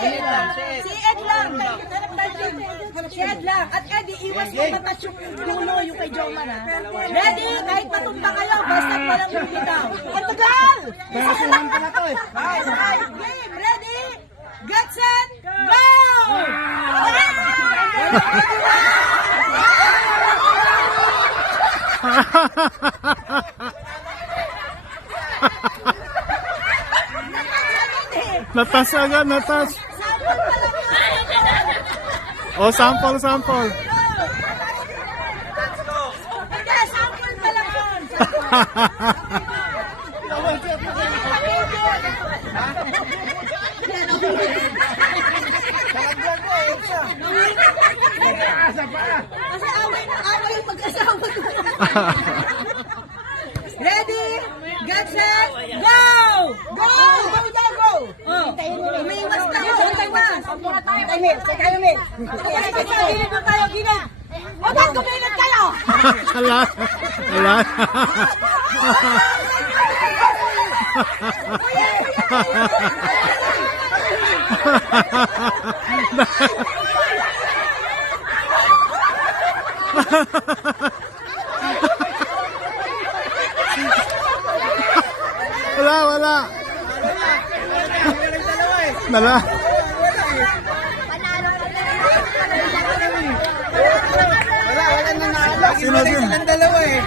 Si Ed lang. Si Ed lang. At Eddie, iwas mo matas yung dulo yung kay Joma na. Ready? Kahit matumba kayo, basta walang bumitaw. Ang tagal! Kasuhan pala to eh. Game, ready? Get set, go! Natas agad, natas. O, sample, sample. Hindi, sample pa lang yun. Kasi away yung mag-asawa ko. Ready? Get set? Go! Go! Go! Go! Oh, umiiwas na yun. Umiiwas. Tayo, Mil. Gilid mo tayo, gilid. O, ba't kumilid kayo? Wala. Wala. Wala, wala. Wala. Wala nanalo. Sino silang dalawa eh.